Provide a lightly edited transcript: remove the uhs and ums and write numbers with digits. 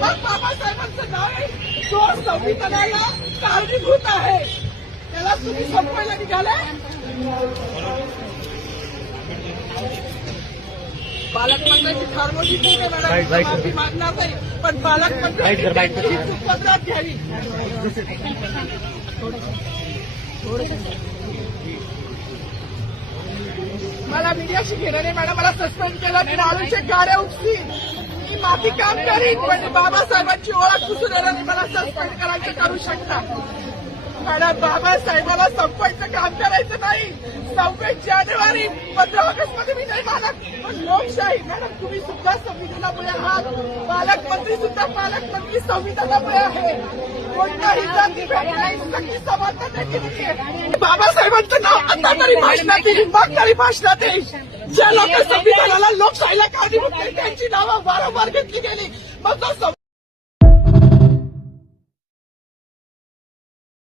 मग बाबासाहेबांचं नाव आहे जो संविधानाला कारणीभूत आहे त्याला तुम्ही संपवायला निघाले. पालकमंत्र्यांची फार मोठी चूक आहे मॅडम, माफी मागणार नाही, पण पालकमंत्र्यांची सुपत्रात घ्यावी. मला मीडियाशी घेणं नाही मॅडम, मला सस्पेंड केलं, मी नारूचे गाड्या उपसीन, मी माफी काम करीन, पण बाबासाहेबांची ओळख पुसून येणार नाही. मला सस्पेंड करायचं करू शकता मॅडम. बाबासाहेबाला संपवायचं काम करायचं नाही. 26 जानेवारी 15 ऑगस्ट मध्ये मी नाही मानत, पण लोकशाही मॅडम तुम्ही सुद्धा संविधानामुळे आहात, पालकमंत्री सुद्धा पालकमंत्री संविधानामुळे आहे. कोणताही जातीभेद नाही, सगळी समानता देखील आहे. बाबासाहेबांचं नाव आता तरी भाषणात येईल, मग तरी भाषणात येईल. ज्या लोक संविधानाला लोकशाहीला कारणीभूत नाही त्यांची नावं वारंवार घेतली गेली, मग